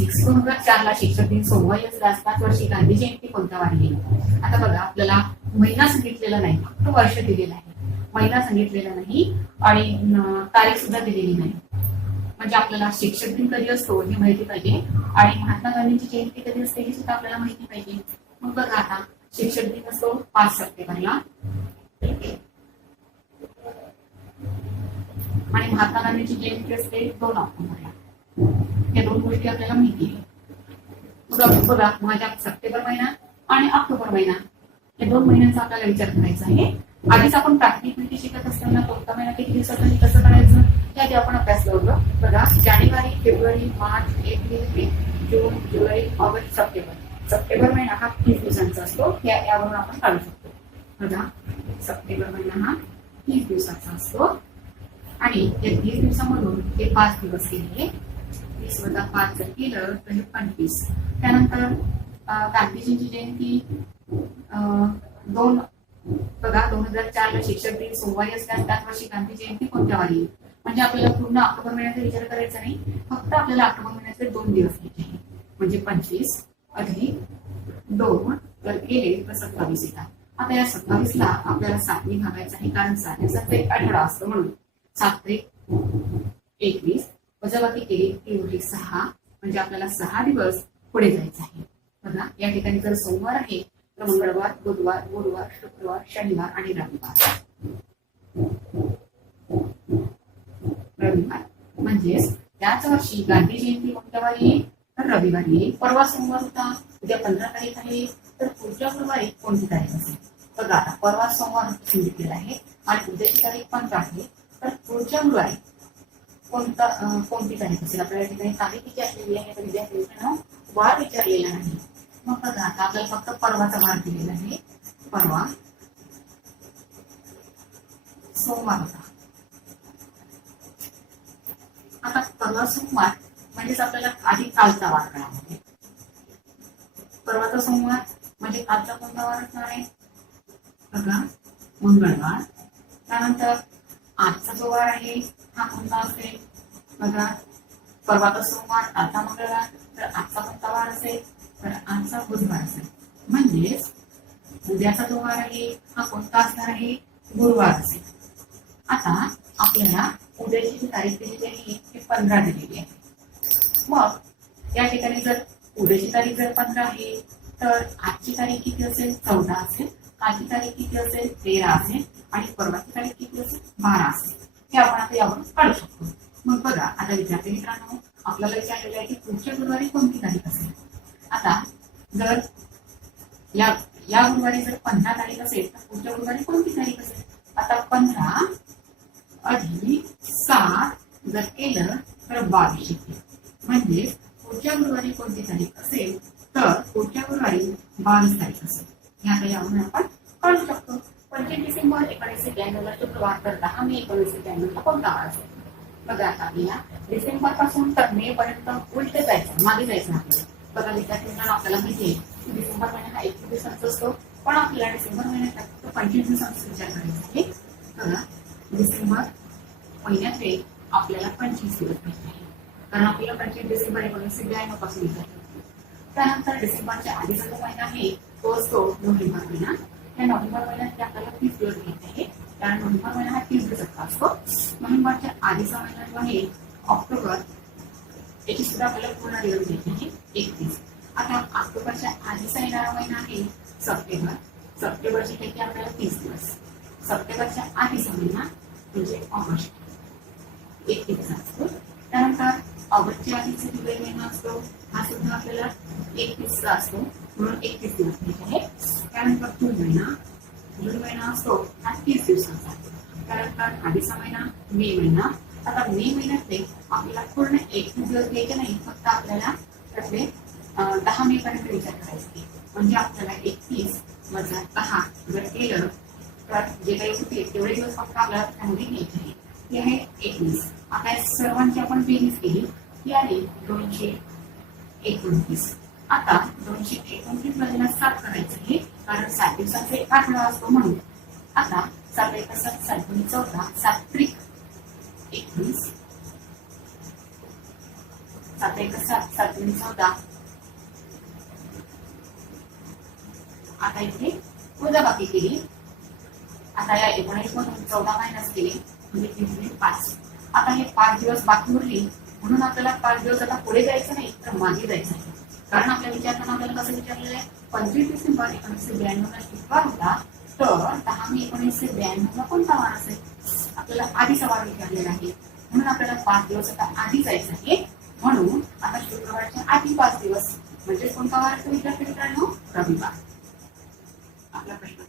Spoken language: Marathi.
सिक्स दोन हजार चार ला शिक्षक दिन सोमवारी असला पाच वर्षी गांधी जयंती कोणता वार आहे आता बघा आपल्याला महिना सांगितलेला नाही फक्त वर्ष दिलेलं आहे. महिना सांगितलेला नाही आणि तारीख सुद्धा दिलेली नाही. म्हणजे आपल्याला शिक्षक दिन कधी असतो हे माहिती पाहिजे आणि महात्मा गांधींची जयंती कधी असते हे सुद्धा आपल्याला माहिती पाहिजे. मग बघा आता शिक्षक दिन असतो पाच सप्टेंबरला. आणि महात्मा गांधींची जयंती असते दोन ऑक्टोबरला. या दोन गोष्टी आपल्याला माहिती आहे. बघा माझ्या सप्टेंबर महिना आणि ऑक्टोबर महिना. या दोन महिन्यांचा आपल्याला विचार करायचा आहे. आधीच आपण प्राथमिक माहिती शिकत असताना कोणता महिना किती दिवसाचा आणि कसं करायचं याआधी आपण अभ्यास लावलो बघा जानेवारी फेब्रुवारी मार्च एप्रिल मे जून जुलै ऑगस्ट सप्टेंबर. सप्टेंबर महिना हा तीस दिवसांचा असतो. यावरून आपण काढू शकतो. बघा सप्टेंबर महिना हा तीस दिवसाचा असतो. आणि या तीस दिवसामधून ते पाच दिवस गेले. वीस वजा पाच जर केलं तर हे पंचवीस. त्यानंतर गांधीजींची जयंती अं, दोन बघा दोन हजार चार ला शिक्षक दिन सोमवारी असल्यास त्याच वर्षी गांधी जयंती कोणत्या वारी? म्हणजे आपल्याला पूर्ण ऑक्टोबर महिन्याचा विचार करायचा नाही फक्त आपल्याला ऑक्टोबर महिन्याचे दोन दिवस घ्यायचे आहे. म्हणजे पंचवीस अधिक दोन तर केले तर सत्तावीस येतात. आता या सत्तावीस ला आपल्याला सातवी भागायचं आहे कारण सात दिवसाचा एक आठवडा असतो म्हणून. सात ते एकवीस वजाबाकी केली ती उरली सहा म्हणजे आपल्याला सहा दिवस पुढे जायचं आहे. बघा या ठिकाणी जर सोमवार आहे तर मंगळवार बुधवार गुरुवार शुक्रवार शनिवार आणि रविवार. रविवार म्हणजेच त्याच वर्षी गांधी जयंती कोणत्या वारी आहे तर रविवारी आहे परवा सोमवार होता उद्या पंधरा तारीख आहे तर पुढच्या गुरुवारी कोणती तारीख असेल? बघा आता परवा सोमवार सांगितलेला आहे आणि उद्याची तारीख पंधरा आहे तर पुढच्या गुरुवारी कोणता कोणती तारीख असेल आपल्याला ठिकाणी तारीख विचारलेली आहे तर विद्यार्थ्यांना वार विचारलेला नाही. मग बघा आता आपल्याला फक्त परवाचा वार दिलेला आहे. परवा. सोमवारचा आता परवा सोमवार म्हणजेच आपल्याला आधी कालचा वार करावा आहे. परवाचा सोमवार म्हणजे कालचा कोणता वार असणार आहे? बघा मंगळवार. त्यानंतर आजचा जो वार आहे हा कोणता असेल बघा परवाचा सोमवार आता मंगळवार तर आजचा कोणता वार असेल तर आजचा बुधवार असेल. म्हणजेच उद्याचा जो वार आहे हा कोणता असणार आहे? गुरुवार असेल. आता आपल्याला उद्याची जी तारीख दिलेली आहे ती पंधरा दिलेली आहे. मग या ठिकाणी जर उद्याची तारीख जर पंधरा आहे तर आजची तारीख किती असेल? चौदा असेल. कालची तारीख किती असेल? तेरा असेल. आणि परवाची तारीख किती असेल? बारा असेल. हे आपण आता यावरून काढू शकतो. मग बघा आता विद्यार्थी मित्रांनो आपल्याला विचारलेलं आहे की पुढच्या गुरुवारी कोणती तारीख असेल? आता जर या या गुरुवारी जर पंधरा तारीख असेल तर पुढच्या गुरुवारी कोणती तारीख असेल? आता पंधरा अधिक सात जर केलं तर बावीस येते. म्हणजे पुढच्या गुरुवारी कोणती तारीख असेल तर पुढच्या गुरुवारी बावीस तारीख असेल. या आता यावरून आपण कळू शकतो. पंचवीस डिसेंबर एकोणीसशे ब्याण्णवला शुक्रवार तर दहा मे एकोणीसशे ब्याण्णवला कोणता वार असेल बघा आता आपल्याला डिसेंबरपासून तर मे पर्यंत उलट जायचं मागे जायचं आपल्याला बघा विद्यार्थ्यांना आपल्याला माहिती आहे की डिसेंबर महिना हा एकवीस दिवसांचा असतो. पण आपल्याला डिसेंबर महिन्यात पंचवीस दिवसांचा विचार करायचा आहे. बघा डिसेंबर महिन्यातले आपल्याला पंचवीस दिवस भेटले आहे. कारण आपल्याला पंचवीस डिसेंबर एकोणीसशे ब्याण्णवपासून विचार त्यानंतर डिसेंबरच्या आधीचा जो महिना आहे तो असतो नोव्हेंबर महिना. या नोव्हेंबर महिन्यात आपल्याला तीस दिवस घ्यायचे आहे कारण नोव्हेंबर महिना हा तीस दिवसाचा असतो. नोव्हेंबरच्या आधीचा महिना जो आहे ऑक्टोबर त्याची सुद्धा आपल्याला पूर्ण दिवस घ्यायचे आहे एकतीस आता ऑक्टोबरच्या आधीचा येणारा महिना आहे सप्टेंबर. सप्टेंबरची पैकी आपल्याला तीस दिवस. सप्टेंबरच्या आधीचा महिना म्हणजे ऑगस्ट. एकतीस असतो. त्यानंतर ऑगस्टच्या आधीचा जुलै महिना असतो हा सुद्धा आपल्याला एकतीसचा असतो. म्हणून एकतीस दिवस घ्यायचे आहे. त्यानंतर जून महिना. जून महिना असतो हा तीस दिवसांचा त्यानंतर आधीचा महिना मे महिना आता मे महिन्यातले आपल्याला पूर्ण एकतीस दिवस घ्यायचे नाही फक्त आपल्याला त्यातले दहा मे पर्यंत विचार करायचे म्हणजे आपल्याला एकतीस वजा दहा जर केलं तर जे काही होते तेवढे दिवस फक्त आपल्याला त्यामध्ये घ्यायचे आहे ते आहे एकवीस आता सर्वांची आपण बेरीज केली ती आली दोनशे एकोणतीस आता दोनशे एकोणतीसमध्ये सात करायचं आहे. कारण सात दिवसाचा एक आठवडा असतो म्हणून. आता सात एक सात सात दोन चौदा सात त्रिक एकवीस. सात एक सात सात दोन चौदा आता इथे वजा बाकी केली. आता या एकोणीस मधून चौदा मायनस केले. म्हणजे किती पाच. आता हे पाच दिवस बाकी उरली. म्हणून आपल्याला पाच दिवस आता पुढे जायचं नाही तर मागे जायचं आहे कारण आपल्या विचारताना आपल्याला कसं विचारलेलं आहे? पंचवीस डिसेंबर एकोणीसशे ब्याण्णवला शुक्रवार होता. तर दहा मे एकोणीसशे ब्याण्णवला कोणता वार असेल? आपल्याला आधीचा वार विचारलेला आहे. म्हणून आपल्याला पाच दिवस आता आधी जायचं आहे. म्हणून आता शुक्रवारच्या आधी पाच दिवस. म्हणजे कोणता वार असेल विद्यार्थी मित्रांनो? रविवार. आपला प्रश्न